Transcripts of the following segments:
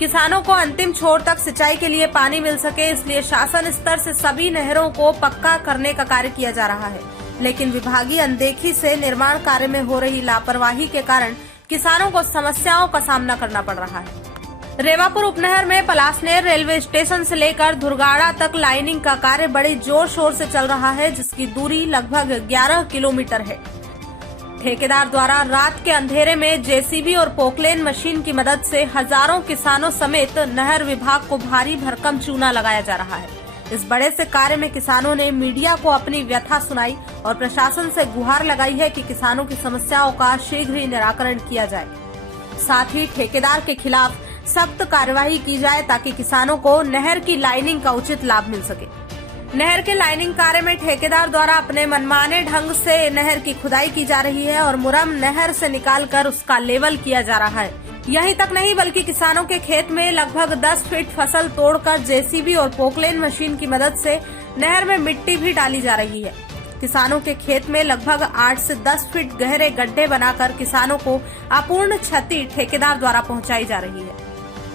किसानों को अंतिम छोर तक सिंचाई के लिए पानी मिल सके, इसलिए शासन स्तर से सभी नहरों को पक्का करने का कार्य किया जा रहा है। लेकिन विभागीय अनदेखी से निर्माण कार्य में हो रही लापरवाही के कारण किसानों को समस्याओं का सामना करना पड़ रहा है। रेवापुर उपनहर में पलासनेर रेलवे स्टेशन से लेकर धुरगाड़ा तक लाइनिंग का कार्य बड़े जोर शोर से चल रहा है, जिसकी दूरी लगभग 11 किलोमीटर है। ठेकेदार द्वारा रात के अंधेरे में जेसीबी और पोकलेन मशीन की मदद से हजारों किसानों समेत नहर विभाग को भारी भरकम चूना लगाया जा रहा है। इस बड़े से कार्य में किसानों ने मीडिया को अपनी व्यथा सुनाई और प्रशासन से गुहार लगाई है कि किसानों की समस्याओं का शीघ्र ही निराकरण किया जाए। साथ ही ठेकेदार के खिलाफ सख्त कार्यवाही की जाए ताकि किसानों को नहर की लाइनिंग का उचित लाभ मिल सके। नहर के लाइनिंग कार्य में ठेकेदार द्वारा अपने मनमाने ढंग से नहर की खुदाई की जा रही है और मुरम नहर से निकालकर उसका लेवल किया जा रहा है। यहीं तक नहीं बल्कि किसानों के खेत में लगभग 10 फीट फसल तोड़कर जेसीबी और पोकलेन मशीन की मदद से नहर में मिट्टी भी डाली जा रही है। किसानों के खेत में लगभग 8 से 10 फीट गहरे गड्ढे बनाकर किसानों को अपूर्ण क्षति ठेकेदार द्वारा पहुंचाई जा रही है।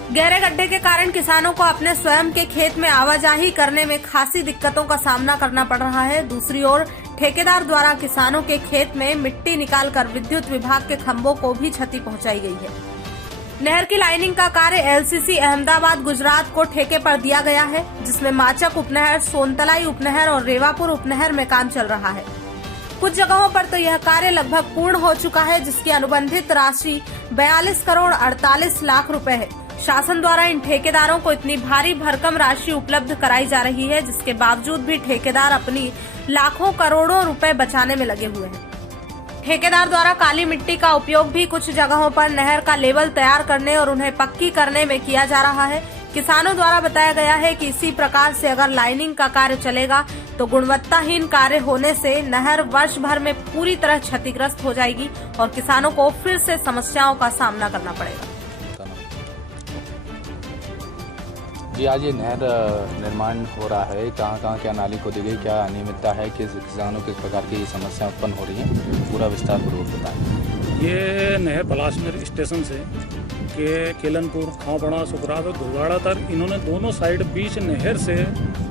गहरे गड्ढे के कारण किसानों को अपने स्वयं के खेत में आवाजाही करने में खासी दिक्कतों का सामना करना पड़ रहा है। दूसरी ओर ठेकेदार द्वारा किसानों के खेत में मिट्टी निकालकर विद्युत विभाग के खंभों को भी क्षति पहुंचाई गई है। नहर की लाइनिंग का कार्य एलसीसी अहमदाबाद गुजरात को ठेके पर दिया गया है, जिसमें माचक उपनहर, सोनतलाई उपनहर और रेवापुर उपनहर में काम चल रहा है। कुछ जगहों पर तो यह कार्य लगभग पूर्ण हो चुका है, जिसकी अनुबंधित राशि 42 करोड़ 48 लाख रुपए है। शासन द्वारा इन ठेकेदारों को इतनी भारी भरकम राशि उपलब्ध कराई जा रही है, जिसके बावजूद भी ठेकेदार अपनी लाखों करोड़ों रुपए बचाने में लगे हुए हैं। ठेकेदार द्वारा काली मिट्टी का उपयोग भी कुछ जगहों पर नहर का लेवल तैयार करने और उन्हें पक्की करने में किया जा रहा है। किसानों द्वारा बताया गया है कि इसी प्रकार से अगर लाइनिंग का कार्य चलेगा तो गुणवत्ताहीन कार्य होने से नहर वर्ष भर में पूरी तरह क्षतिग्रस्त हो जाएगी और किसानों को फिर से समस्याओं का सामना करना पड़ेगा। जी, आज ये नहर निर्माण हो रहा है, कहाँ क्या नाली खोदी गई, क्या अनियमितता है, किस किसानों किस प्रकार की समस्या उत्पन्न हो रही है, पूरा विस्तार पूर्वक बताएं। ये नहर पलासनेर स्टेशन से के केलनपुर, खावपड़ा, सुकरात और धुरगाड़ा तक इन्होंने दोनों साइड बीच नहर से,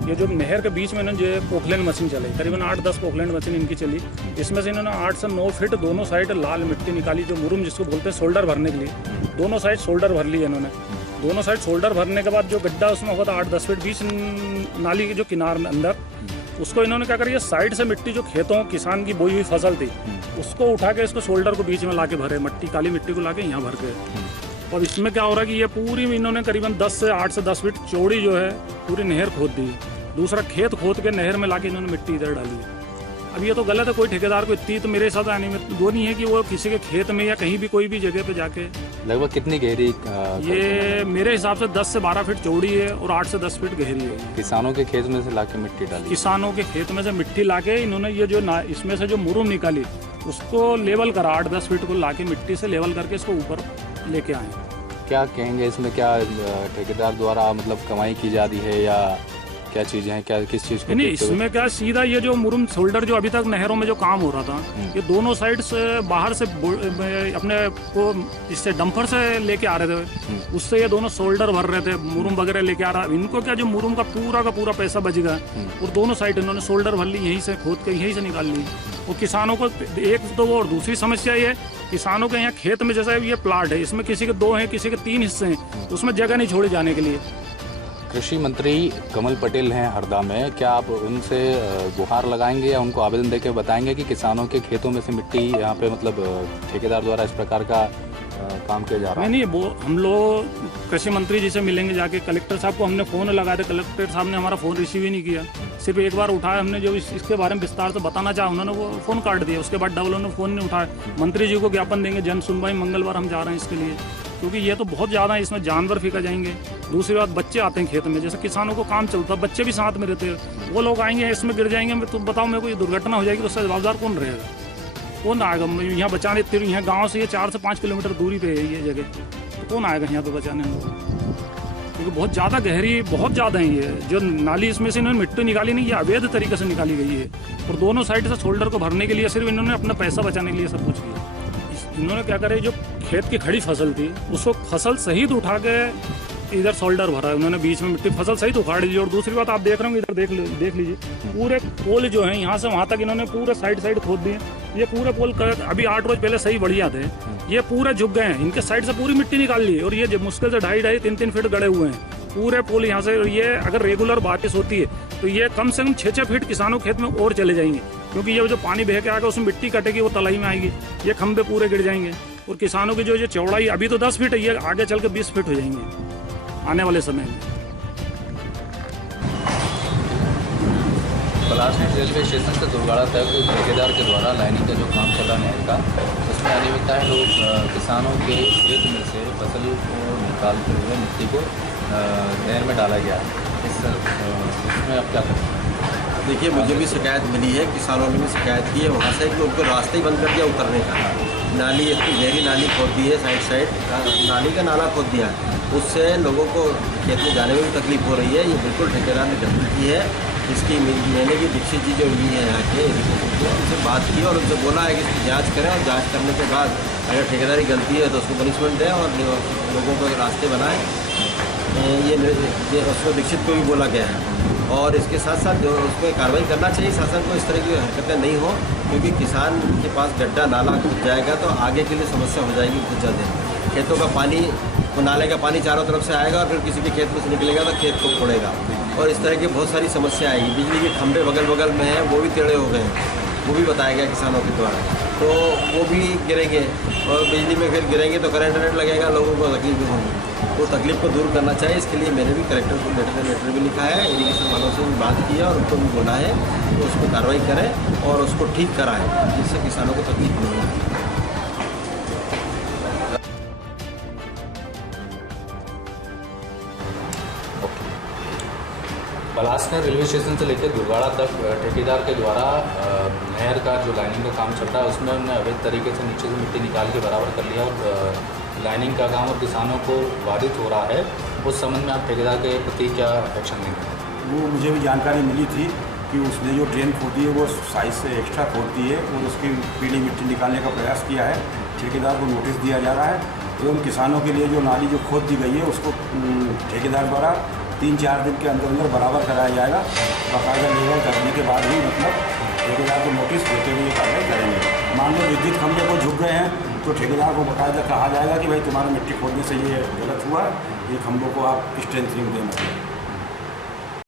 ये जो नहर के बीच में ना जो पोकलेन मशीन चली, करीबन 8-10 पोकलेन मशीन इनकी चली। इसमें से इन्होंने 8 से 9 फीट दोनों साइड लाल मिट्टी निकाली, जो मुरुम जिसको बोलते हैं, शोल्डर भरने के लिए। दोनों साइड शोल्डर भर लिए इन्होंने। दोनों साइड शोल्डर भरने के बाद जो गड्ढा उसमें होता 8-10 फीट बीच नाली के जो किनार में अंदर, उसको इन्होंने क्या करिए, साइड से मिट्टी जो खेतों किसान की बोई हुई फसल थी उसको उठा के इसको शोल्डर को बीच में लाके भरे, मट्टी काली मिट्टी को लाके यहाँ भर के। और इसमें क्या हो रहा है कि ये पूरी इन्होंने करीबन 8 से 10 फीट चौड़ी जो है पूरी नहर खोद दी। दूसरा खेत खोद के नहर में लाके इन्होंने मिट्टी इधर डाली है। अब ये तो गलत है, कोई ठेकेदार को इतनी तो मेरे साथ आने में वो नहीं है कि वो किसी के खेत में या कहीं भी कोई भी जगह पे जाके। लगभग कितनी गहरी? ये मेरे हिसाब से 10 से 12 फीट चौड़ी है और 8 से 10 फीट गहरी है। किसानों के खेत में से लाके मिट्टी डाली? किसानों के खेत में से मिट्टी लाके इन्होंने ये जो इसमें से जो मुरुम निकाली उसको लेवल करा, 8-10 फीट को लाके मिट्टी से लेवल करके इसको ऊपर लेके आए। क्या कहेंगे इसमें, क्या ठेकेदार द्वारा मतलब कमाई की जा रही है या क्या चीजें हैं, क्या किस चीज को? नहीं, इसमें क्या सीधा ये जो मुरुम शोल्डर जो अभी तक नहरों में जो काम हो रहा था, ये दोनों साइड से बाहर से अपने को इससे डंपर से लेके आ रहे थे, उससे ये दोनों शोल्डर भर रहे थे, मुरुम वगैरह लेके आ रहा। इनको क्या जो मुरुम का पूरा पैसा बच गया और दोनों साइड इन्होंने शोल्डर भर ली, यहीं से खोद के यहीं से निकाल ली। और किसानों को एक तो वो, और दूसरी समस्या ये किसानों के यहाँ खेत में जैसा ये प्लाट है, इसमें किसी के 2 हैं, किसी के 3 हिस्से हैं, उसमें जगह नहीं छोड़े जाने के लिए। कृषि मंत्री कमल पटेल हैं हरदा में, क्या आप उनसे गुहार लगाएंगे या उनको आवेदन देकर बताएंगे कि किसानों के खेतों में से मिट्टी यहाँ पे मतलब ठेकेदार द्वारा इस प्रकार का काम किया जा रहा है? नहीं, वो हम लोग कृषि मंत्री जी से मिलेंगे जाके। कलेक्टर साहब को हमने फ़ोन लगाया था, कलेक्टर साहब ने हमारा फ़ोन रिसीव ही नहीं किया। सिर्फ एक बार उठाया हमने, जो इसके बारे में विस्तार से बताना चाहा उन्होंने वो फ़ोन काट दिया। उसके बाद डबल उन्होंने फ़ोन नहीं उठाया। मंत्री जी को ज्ञापन देंगे, जन सुनवाई मंगलवार हम जा रहे हैं इसके लिए, क्योंकि ये तो बहुत ज़्यादा है, इसमें जानवर फेंका जाएंगे। दूसरी बात, बच्चे आते हैं खेत में, जैसे किसानों को काम चलता है, बच्चे भी साथ में रहते हैं, वो लोग आएंगे इसमें गिर जाएंगे। तो बताओ, मेरे को ये दुर्घटना हो जाएगी तो उसका जवाबदार कौन रहेगा? कौन आएगा यहाँ बचाने? फिर यहाँ गाँव से ये 4 से 5 किलोमीटर दूरी पे है ये जगह, तो कौन आएगा यहाँ पे बचाने हम लोग? क्योंकि बहुत ज़्यादा गहरी, बहुत ज़्यादा है ये जो नाली, इसमें से इन्होंने मिट्टी निकाली नहीं, ये अवैध तरीके से निकाली गई है। और दोनों साइड से शोल्डर को भरने के लिए सिर्फ इन्होंने अपना पैसा बचाने के लिए सब कुछ किया। इन्होंने क्या करे, जो खेत की खड़ी फसल थी उसको फसल सहित उठा के इधर शोल्डर भरा है उन्होंने, बीच में मिट्टी फसल सही तो उखाड़ दी। और दूसरी बात आप देख रहे होंगे, इधर देख लीजिए पूरे पोल जो है यहाँ से वहाँ तक इन्होंने पूरे साइड खोद दिए। ये पूरे पोल अभी 8 रोज पहले सही बढ़िया थे, ये पूरे झुक गए हैं। इनके साइड से पूरी मिट्टी निकाल ली और ये मुश्किल से 2.5-3 फीट गड़े हुए हैं पूरे पोल यहाँ से। ये अगर रेगुलर बारिश होती है तो ये कम से कम 6-6 फीट किसानों खेत में और चले जाएंगे, क्योंकि ये जो पानी बह के आएगा उसमें मिट्टी कटेगी, वो तलाई में आएगी, ये खंभे पूरे गिर जाएंगे। और किसानों की जो ये चौड़ाई अभी तो 10 फीट है, ये आगे चल के 20 फीट हो जाएंगे आने वाले समय में। पलासपुर रेलवे स्टेशन से दुर्गाड़ा तक ठेकेदार के द्वारा लाइनिंग का जो काम चला नहर का, उसमें अनियमितता है। लोग किसानों के खेत में से फसल को निकालते हुए मिट्टी को नहर में डाला गया। इसमें अब क्या करें? देखिए, मुझे भी शिकायत मिली है, किसानों ने भी शिकायत की है वहाँ से कि उनको रास्ते ही बंद कर दिया उतरने का। नाली इतनी गहरी नाली खोद दी है, साइड नाली का नाला खोद दिया है, उससे लोगों को खेत में जाने में भी तकलीफ हो रही है। ये बिल्कुल ठेकेदार ने गलती की है। इसकी मैंने भी दीक्षित जी जो ली है यहाँ के, उनसे बात की और उनसे बोला है कि इसकी जाँच करें और जाँच करने के बाद अगर ठेकेदारी गलती है तो उसको पनिशमेंट दें और लोगों को रास्ते बनाएं। ये उसमें दीक्षित को भी बोला गया है। और इसके साथ साथ जो उस पर कार्रवाई करना चाहिए शासन को, इस तरह की हरकतें नहीं हो, क्योंकि किसान के पास गड्ढा नाला खुद जाएगा तो आगे के लिए समस्या हो जाएगी बहुत ज़्यादा। खेतों का पानी, वो नाले का पानी चारों तरफ से आएगा और फिर किसी के खेत में से निकलेगा तो खेत को फोड़ेगा और इस तरह की बहुत सारी समस्या आएगी। बिजली के खंभे बगल में हैं, वो भी टेढ़े हो गए हैं, वो भी बताया गया किसानों के द्वारा, तो वो भी गिरेंगे और बिजली में फिर गिरेंगे तो करंट लगेगा, लोगों को तकलीफ भी होगी। वो तकलीफ को दूर करना चाहिए। इसके लिए मैंने भी कलेक्टर को लेटर भी लिखा है, इरीगेशन वालों से भी बात की है और उनको भी बोला है तो उस पर कार्रवाई करें और उसको ठीक कराएं, जिससे किसानों को तकलीफ नहीं होगी। पलासपुर रेलवे स्टेशन से लेकर दुर्गाड़ा तक ठेकेदार के द्वारा नहर का जो लाइनिंग का काम चल रहा है, उसमें उन्होंने अवैध तरीके से नीचे से मिट्टी निकाल के बराबर कर लिया और लाइनिंग का काम और किसानों को बाधित हो रहा है। उस संबंध में आप ठेकेदार के प्रति क्या एक्शन लेंगे? वो मुझे भी जानकारी मिली थी कि उसने जो ड्रेन खोदी है वो साइज से एक्स्ट्रा खोद दी है और उसकी पीली मिट्टी निकालने का प्रयास किया है। ठेकेदार को नोटिस दिया जा रहा है एवं किसानों के लिए जो नाली जो खोद दी गई है उसको ठेकेदार द्वारा 3-4 दिन के अंदर बराबर कराया जाएगा। बाकायदा लेवल करने के बाद ही मतलब ठेकेदार को नोटिस देते हुए कार्रवाई करेंगे। मान लो विद्युत खंभे को झुक गए हैं तो ठेकेदार को बाकायदा कहा जाएगा कि भाई तुम्हारा मिट्टी खोदने से ये गलत हुआ, ये खंभों को आप स्ट्रेंथनिंग देना चाहिए।